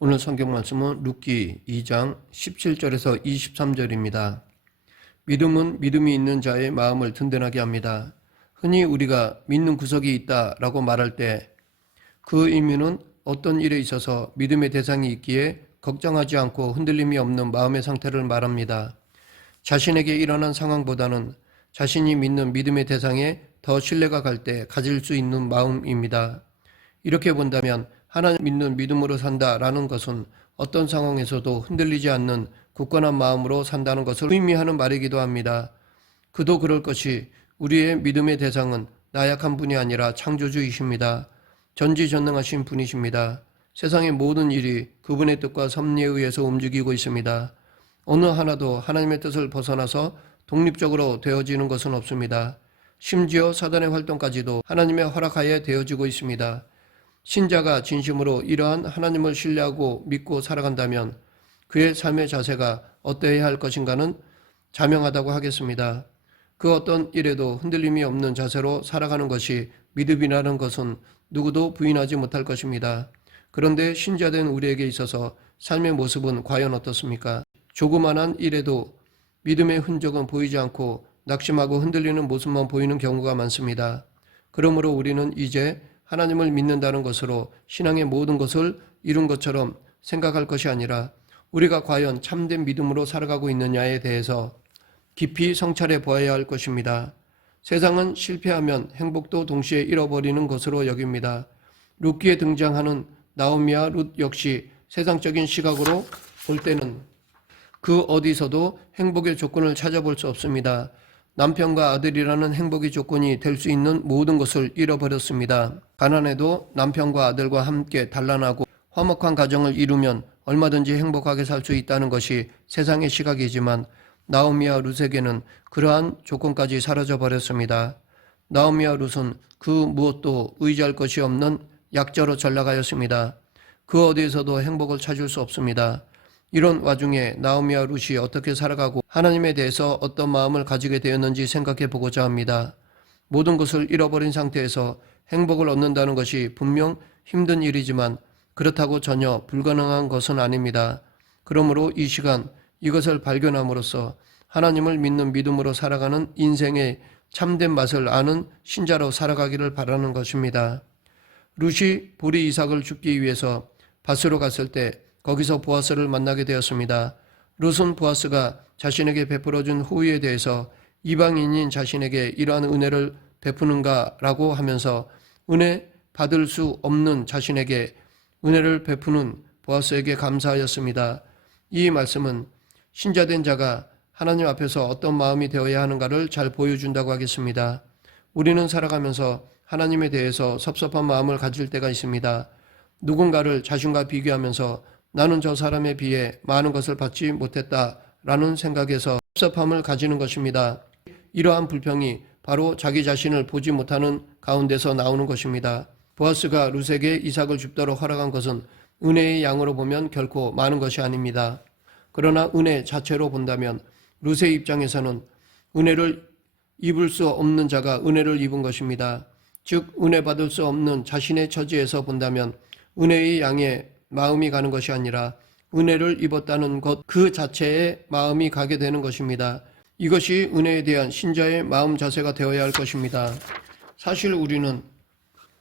오늘 성경 말씀은 룻기 2장 17절에서 23절입니다. 믿음은 믿음이 있는 자의 마음을 든든하게 합니다. 흔히 우리가 믿는 구석이 있다라고 말할 때 그 의미는 어떤 일에 있어서 믿음의 대상이 있기에 걱정하지 않고 흔들림이 없는 마음의 상태를 말합니다. 자신에게 일어난 상황보다는 자신이 믿는 믿음의 대상에 더 신뢰가 갈 때 가질 수 있는 마음입니다. 이렇게 본다면 하나님 믿는 믿음으로 산다라는 것은 어떤 상황에서도 흔들리지 않는 굳건한 마음으로 산다는 것을 의미하는 말이기도 합니다. 그도 그럴 것이 우리의 믿음의 대상은 나약한 분이 아니라 창조주이십니다. 전지전능하신 분이십니다. 세상의 모든 일이 그분의 뜻과 섭리에 의해서 움직이고 있습니다. 어느 하나도 하나님의 뜻을 벗어나서 독립적으로 되어지는 것은 없습니다. 심지어 사단의 활동까지도 하나님의 허락하에 되어지고 있습니다. 신자가 진심으로 이러한 하나님을 신뢰하고 믿고 살아간다면 그의 삶의 자세가 어떠해야 할 것인가는 자명하다고 하겠습니다. 그 어떤 일에도 흔들림이 없는 자세로 살아가는 것이 믿음이라는 것은 누구도 부인하지 못할 것입니다. 그런데 신자된 우리에게 있어서 삶의 모습은 과연 어떻습니까? 조그만한 일에도 믿음의 흔적은 보이지 않고 낙심하고 흔들리는 모습만 보이는 경우가 많습니다. 그러므로 우리는 이제 하나님을 믿는다는 것으로 신앙의 모든 것을 이룬 것처럼 생각할 것이 아니라 우리가 과연 참된 믿음으로 살아가고 있느냐에 대해서 깊이 성찰해 보아야 할 것입니다. 세상은 실패하면 행복도 동시에 잃어버리는 것으로 여깁니다. 룻기에 등장하는 나오미와 룻 역시 세상적인 시각으로 볼 때는 그 어디서도 행복의 조건을 찾아볼 수 없습니다. 남편과 아들이라는 행복의 조건이 될 수 있는 모든 것을 잃어버렸습니다. 가난해도 남편과 아들과 함께 단란하고 화목한 가정을 이루면 얼마든지 행복하게 살 수 있다는 것이 세상의 시각이지만 나오미와 룻에게는 그러한 조건까지 사라져 버렸습니다. 나오미와 룻은 그 무엇도 의지할 것이 없는 약자로 전락하였습니다. 그 어디에서도 행복을 찾을 수 없습니다. 이런 와중에 나오미와 룻이 어떻게 살아가고 하나님에 대해서 어떤 마음을 가지게 되었는지 생각해 보고자 합니다. 모든 것을 잃어버린 상태에서 행복을 얻는다는 것이 분명 힘든 일이지만 그렇다고 전혀 불가능한 것은 아닙니다. 그러므로 이 시간 이것을 발견함으로써 하나님을 믿는 믿음으로 살아가는 인생의 참된 맛을 아는 신자로 살아가기를 바라는 것입니다. 룻이 보리 이삭을 줍기 위해서 밭으로 갔을 때 거기서 보아스를 만나게 되었습니다. 룻은 보아스가 자신에게 베풀어준 호의에 대해서 이방인인 자신에게 이러한 은혜를 베푸는가라고 하면서 은혜 받을 수 없는 자신에게 은혜를 베푸는 보아스에게 감사하였습니다. 이 말씀은 신자된 자가 하나님 앞에서 어떤 마음이 되어야 하는가를 잘 보여준다고 하겠습니다. 우리는 살아가면서 하나님에 대해서 섭섭한 마음을 가질 때가 있습니다. 누군가를 자신과 비교하면서 나는 저 사람에 비해 많은 것을 받지 못했다라는 생각에서 섭섭함을 가지는 것입니다. 이러한 불평이 바로 자기 자신을 보지 못하는 가운데서 나오는 것입니다. 보아스가 룻에게 이삭을 줍도록 허락한 것은 은혜의 양으로 보면 결코 많은 것이 아닙니다. 그러나 은혜 자체로 본다면 룻의 입장에서는 은혜를 입을 수 없는 자가 은혜를 입은 것입니다. 즉 은혜 받을 수 없는 자신의 처지에서 본다면 은혜의 양에 마음이 가는 것이 아니라 은혜를 입었다는 것 그 자체에 마음이 가게 되는 것입니다. 이것이 은혜에 대한 신자의 마음 자세가 되어야 할 것입니다. 사실 우리는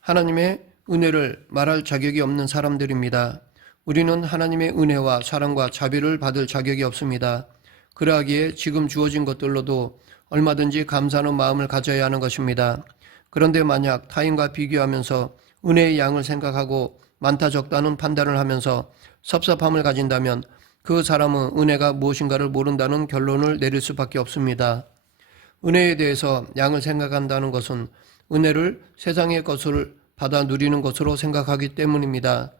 하나님의 은혜를 말할 자격이 없는 사람들입니다. 우리는 하나님의 은혜와 사랑과 자비를 받을 자격이 없습니다. 그러하기에 지금 주어진 것들로도 얼마든지 감사하는 마음을 가져야 하는 것입니다. 그런데 만약 타인과 비교하면서 은혜의 양을 생각하고 많다 적다는 판단을 하면서 섭섭함을 가진다면 그 사람은 은혜가 무엇인가를 모른다는 결론을 내릴 수밖에 없습니다. 은혜에 대해서 양을 생각한다는 것은 은혜를 세상의 것을 받아 누리는 것으로 생각하기 때문입니다.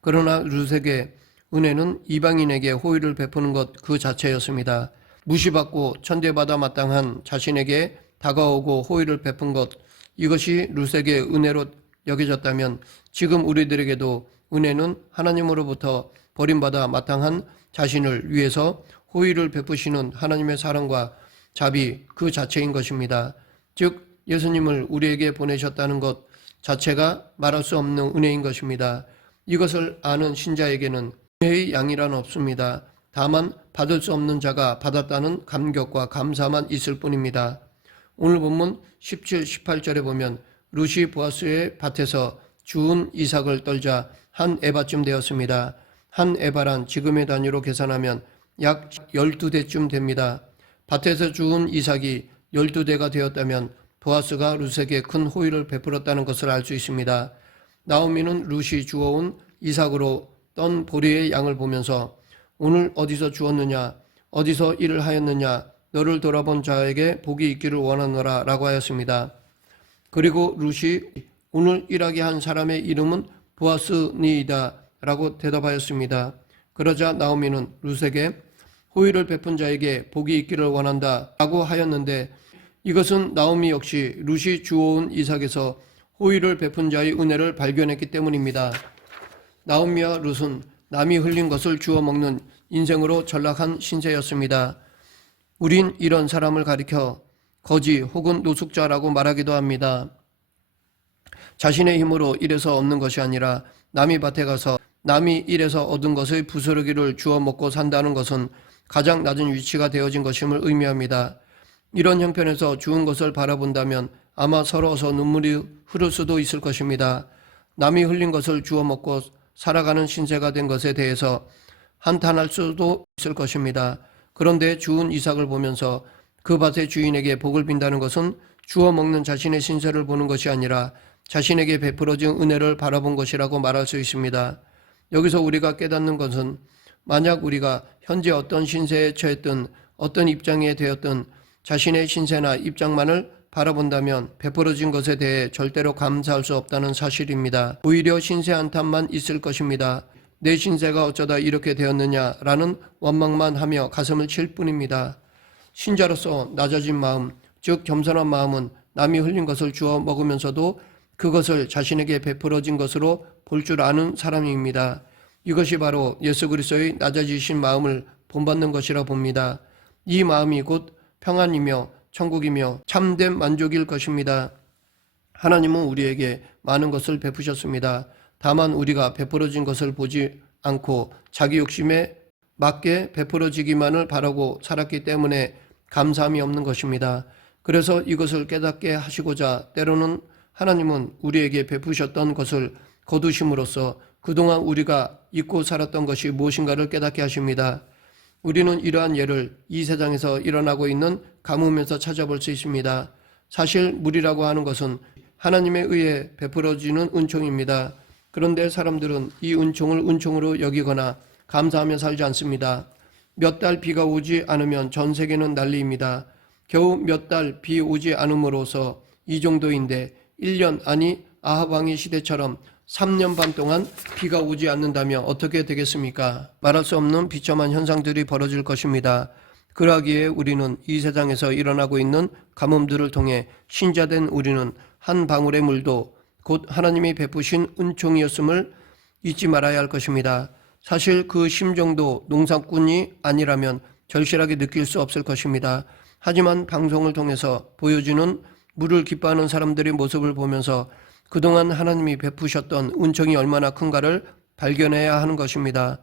그러나 룻에게 은혜는 이방인에게 호의를 베푸는 것 그 자체였습니다. 무시받고 천대받아 마땅한 자신에게 다가오고 호의를 베푼 것, 이것이 룻에게 은혜로 여겨졌다면 지금 우리들에게도 은혜는 하나님으로부터 버림받아 마땅한 자신을 위해서 호의를 베푸시는 하나님의 사랑과 자비 그 자체인 것입니다. 즉 예수님을 우리에게 보내셨다는 것 자체가 말할 수 없는 은혜인 것입니다. 이것을 아는 신자에게는 은혜의 양이란 없습니다. 다만 받을 수 없는 자가 받았다는 감격과 감사만 있을 뿐입니다. 오늘 본문 17, 18절에 보면 룻이 보아스의 밭에서 주운 이삭을 떨자 한 에바쯤 되었습니다. 한 에바란 지금의 단위로 계산하면 약 12대쯤 됩니다. 밭에서 주운 이삭이 12대가 되었다면 보아스가 룻에게 큰 호의를 베풀었다는 것을 알 수 있습니다. 나오미는 룻이 주워온 이삭으로 떤 보리의 양을 보면서 오늘 어디서 주었느냐, 어디서 일을 하였느냐, 너를 돌아본 자에게 복이 있기를 원하노라 라고 하였습니다. 그리고 룻이 오늘 일하게 한 사람의 이름은 보아스니이다 라고 대답하였습니다. 그러자 나오미는 룻에게 호의를 베푼 자에게 복이 있기를 원한다 라고 하였는데, 이것은 나오미 역시 룻이 주워온 이삭에서 호의를 베푼 자의 은혜를 발견했기 때문입니다. 나오미와 룻은 남이 흘린 것을 주워 먹는 인생으로 전락한 신세였습니다. 우린 이런 사람을 가리켜 거지 혹은 노숙자라고 말하기도 합니다. 자신의 힘으로 일해서 얻는 것이 아니라 남이 밭에 가서 남이 일해서 얻은 것의 부스러기를 주워 먹고 산다는 것은 가장 낮은 위치가 되어진 것임을 의미합니다. 이런 형편에서 주운 것을 바라본다면 아마 서러워서 눈물이 흐를 수도 있을 것입니다. 남이 흘린 것을 주워 먹고 살아가는 신세가 된 것에 대해서 한탄할 수도 있을 것입니다. 그런데 주운 이삭을 보면서 그 밭의 주인에게 복을 빈다는 것은 주워 먹는 자신의 신세를 보는 것이 아니라 자신에게 베풀어진 은혜를 바라본 것이라고 말할 수 있습니다. 여기서 우리가 깨닫는 것은 만약 우리가 현재 어떤 신세에 처했든 어떤 입장에 되었든 자신의 신세나 입장만을 바라본다면 베풀어진 것에 대해 절대로 감사할 수 없다는 사실입니다. 오히려 신세 한탄만 있을 것입니다. 내 신세가 어쩌다 이렇게 되었느냐라는 원망만 하며 가슴을 칠 뿐입니다. 신자로서 낮아진 마음, 즉 겸손한 마음은 남이 흘린 것을 주워 먹으면서도 그것을 자신에게 베풀어진 것으로 볼 줄 아는 사람입니다. 이것이 바로 예수 그리스도의 낮아지신 마음을 본받는 것이라 봅니다. 이 마음이 곧 평안이며 천국이며 참된 만족일 것입니다. 하나님은 우리에게 많은 것을 베푸셨습니다. 다만 우리가 베풀어진 것을 보지 않고 자기 욕심에 맞게 베풀어지기만을 바라고 살았기 때문에 감사함이 없는 것입니다. 그래서 이것을 깨닫게 하시고자 때로는 하나님은 우리에게 베푸셨던 것을 거두심으로써 그동안 우리가 잊고 살았던 것이 무엇인가를 깨닫게 하십니다. 우리는 이러한 예를 이 세상에서 일어나고 있는 가뭄에서 찾아볼 수 있습니다. 사실 물이라고 하는 것은 하나님에 의해 베풀어지는 은총입니다. 그런데 사람들은 이 은총을 은총으로 여기거나 감사하며 살지 않습니다. 몇 달 비가 오지 않으면 전 세계는 난리입니다. 겨우 몇 달 비 오지 않음으로써 이 정도인데 1년 아니 아합 왕의 시대처럼 3년 반 동안 비가 오지 않는다면 어떻게 되겠습니까? 말할 수 없는 비참한 현상들이 벌어질 것입니다. 그러기에 우리는 이 세상에서 일어나고 있는 가뭄들을 통해 신자된 우리는 한 방울의 물도 곧 하나님이 베푸신 은총이었음을 잊지 말아야 할 것입니다. 사실 그 심정도 농사꾼이 아니라면 절실하게 느낄 수 없을 것입니다. 하지만 방송을 통해서 보여주는 물을 기뻐하는 사람들의 모습을 보면서 그동안 하나님이 베푸셨던 은총이 얼마나 큰가를 발견해야 하는 것입니다.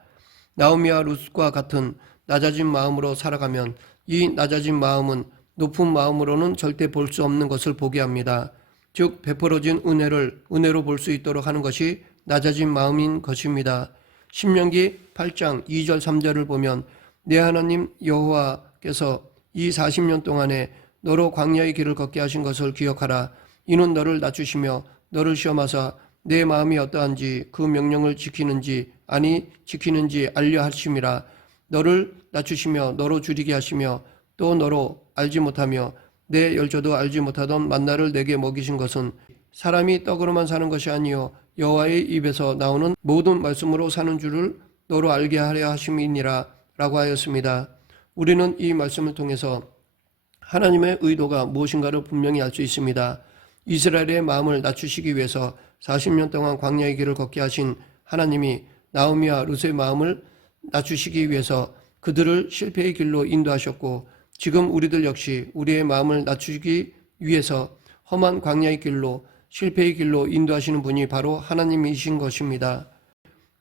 나오미와 룻과 같은 낮아진 마음으로 살아가면 이 낮아진 마음은 높은 마음으로는 절대 볼 수 없는 것을 보게 합니다. 즉 베풀어진 은혜를 은혜로 볼 수 있도록 하는 것이 낮아진 마음인 것입니다. 신명기 8장 2절 3절을 보면 내 하나님 여호와께서 이 40년 동안에 너로 광야의 길을 걷게 하신 것을 기억하라. 이는 너를 낮추시며 너를 시험하사 내 마음이 어떠한지 그 명령을 지키는지 아니 지키는지 알려 하심이라. 너를 낮추시며 너로 줄이게 하시며 또 너로 알지 못하며 내 열조도 알지 못하던 만나를 내게 먹이신 것은 사람이 떡으로만 사는 것이 아니요 여호와의 입에서 나오는 모든 말씀으로 사는 줄을 너로 알게 하려 하심이니라 라고 하였습니다. 우리는 이 말씀을 통해서 하나님의 의도가 무엇인가를 분명히 알 수 있습니다. 이스라엘의 마음을 낮추시기 위해서 40년 동안 광야의 길을 걷게 하신 하나님이 나오미와 룻의 마음을 낮추시기 위해서 그들을 실패의 길로 인도하셨고 지금 우리들 역시 우리의 마음을 낮추기 위해서 험한 광야의 길로 실패의 길로 인도하시는 분이 바로 하나님이신 것입니다.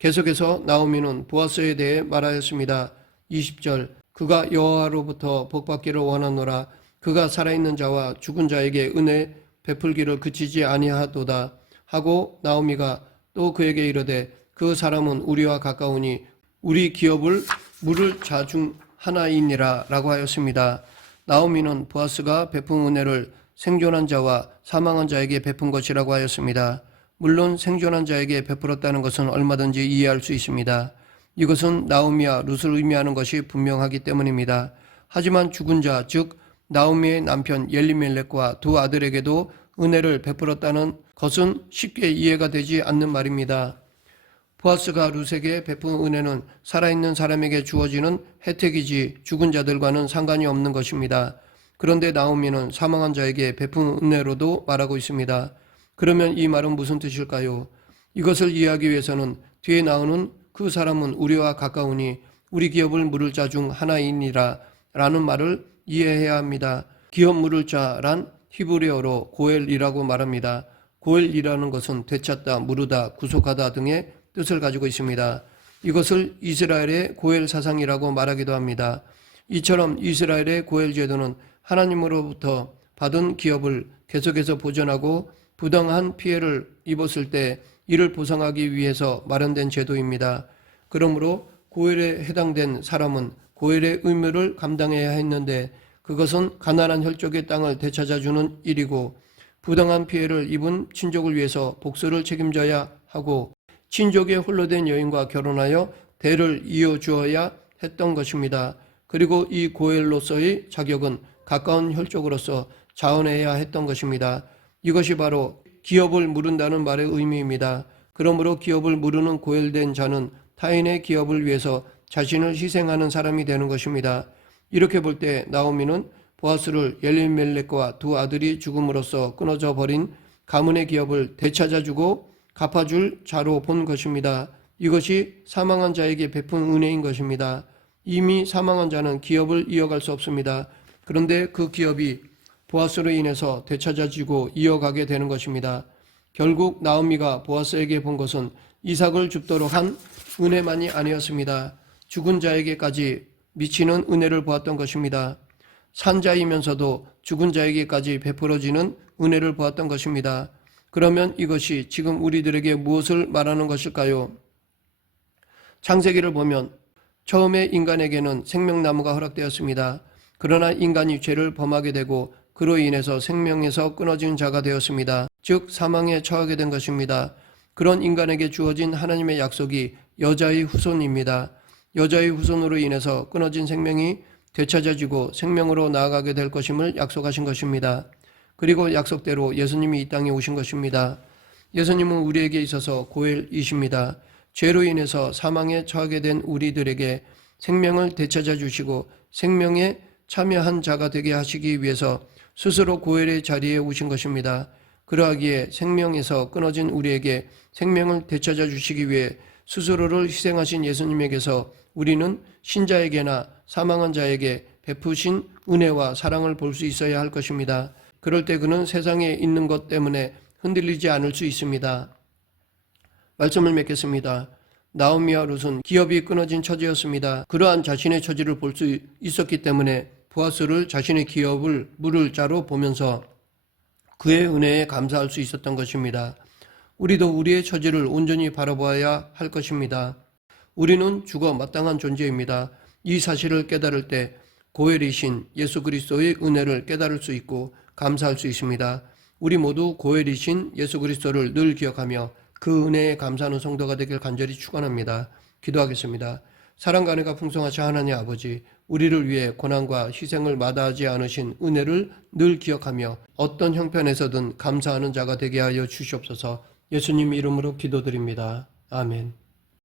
계속해서 나오미는 보아스에 대해 말하였습니다. 20절 그가 여호와로부터 복받기를 원하노라. 그가 살아있는 자와 죽은 자에게 은혜 베풀기를 그치지 아니하도다 하고 나오미가 또 그에게 이르되 그 사람은 우리와 가까우니 우리 기업을 물을 자 중 하나이니라 라고 하였습니다. 나오미는 보아스가 베푼 은혜를 생존한 자와 사망한 자에게 베푼 것이라고 하였습니다. 물론 생존한 자에게 베풀었다는 것은 얼마든지 이해할 수 있습니다. 이것은 나오미와 룻을 의미하는 것이 분명하기 때문입니다. 하지만 죽은 자, 즉 나오미의 남편 엘리멜렉과 두 아들에게도 은혜를 베풀었다는 것은 쉽게 이해가 되지 않는 말입니다. 보아스가 룻에게 베푼 은혜는 살아있는 사람에게 주어지는 혜택이지 죽은 자들과는 상관이 없는 것입니다. 그런데 나오미는 사망한 자에게 베푼 은혜로도 말하고 있습니다. 그러면 이 말은 무슨 뜻일까요? 이것을 이해하기 위해서는 뒤에 나오는 그 사람은 우리와 가까우니 우리 기업을 물을 자 중 하나이니라 라는 말을 이해해야 합니다. 기업 물을 자란 히브리어로 고엘이라고 말합니다. 고엘이라는 것은 되찾다, 물으다, 구속하다 등의 뜻을 가지고 있습니다. 이것을 이스라엘의 고엘 사상이라고 말하기도 합니다. 이처럼 이스라엘의 고엘 제도는 하나님으로부터 받은 기업을 계속해서 보존하고 부당한 피해를 입었을 때 이를 보상하기 위해서 마련된 제도입니다. 그러므로 고엘에 해당된 사람은 고엘의 의무를 감당해야 했는데 그것은 가난한 혈족의 땅을 되찾아주는 일이고 부당한 피해를 입은 친족을 위해서 복수를 책임져야 하고 친족의 홀로 된 여인과 결혼하여 대를 이어주어야 했던 것입니다. 그리고 이 고엘로서의 자격은 가까운 혈족으로서 자원해야 했던 것입니다. 이것이 바로 기업을 물은다는 말의 의미입니다. 그러므로 기업을 물으는 고엘된 자는 타인의 기업을 위해서 자신을 희생하는 사람이 되는 것입니다. 이렇게 볼 때 나오미는 보아스를 엘리멜렉과 두 아들이 죽음으로써 끊어져 버린 가문의 기업을 되찾아주고 갚아줄 자로 본 것입니다. 이것이 사망한 자에게 베푼 은혜인 것입니다. 이미 사망한 자는 기업을 이어갈 수 없습니다. 그런데 그 기업이 보아스로 인해서 되찾아지고 이어가게 되는 것입니다. 결국 나오미가 보아스에게 본 것은 이삭을 줍도록 한 은혜만이 아니었습니다. 죽은 자에게까지 미치는 은혜를 보았던 것입니다. 산자이면서도 죽은 자에게까지 베풀어지는 은혜를 보았던 것입니다. 그러면 이것이 지금 우리들에게 무엇을 말하는 것일까요? 창세기를 보면 처음에 인간에게는 생명나무가 허락되었습니다. 그러나 인간이 죄를 범하게 되고 그로 인해서 생명에서 끊어진 자가 되었습니다. 즉 사망에 처하게 된 것입니다. 그런 인간에게 주어진 하나님의 약속이 여자의 후손입니다. 여자의 후손으로 인해서 끊어진 생명이 되찾아지고 생명으로 나아가게 될 것임을 약속하신 것입니다. 그리고 약속대로 예수님이 이 땅에 오신 것입니다. 예수님은 우리에게 있어서 고엘이십니다. 죄로 인해서 사망에 처하게 된 우리들에게 생명을 되찾아 주시고 생명에 참여한 자가 되게 하시기 위해서 스스로 고엘의 자리에 오신 것입니다. 그러하기에 생명에서 끊어진 우리에게 생명을 되찾아 주시기 위해 스스로를 희생하신 예수님에게서 우리는 신자에게나 사망한 자에게 베푸신 은혜와 사랑을 볼 수 있어야 할 것입니다. 그럴 때 그는 세상에 있는 것 때문에 흔들리지 않을 수 있습니다. 말씀을 맺겠습니다. 나오미와 룻은 기업이 끊어진 처지였습니다. 그러한 자신의 처지를 볼 수 있었기 때문에 보아스를 자신의 기업을 물을 자로 보면서 그의 은혜에 감사할 수 있었던 것입니다. 우리도 우리의 처지를 온전히 바라보아야 할 것입니다. 우리는 죽어 마땅한 존재입니다. 이 사실을 깨달을 때 고엘이신 예수 그리스도의 은혜를 깨달을 수 있고 감사할 수 있습니다. 우리 모두 고엘이신 예수 그리스도를 늘 기억하며 그 은혜에 감사하는 성도가 되길 간절히 축원합니다. 기도하겠습니다. 사랑과 은혜가 풍성하신 하나님 아버지, 우리를 위해 고난과 희생을 마다하지 않으신 은혜를 늘 기억하며 어떤 형편에서든 감사하는 자가 되게 하여 주시옵소서. 예수님 이름으로 기도드립니다. 아멘.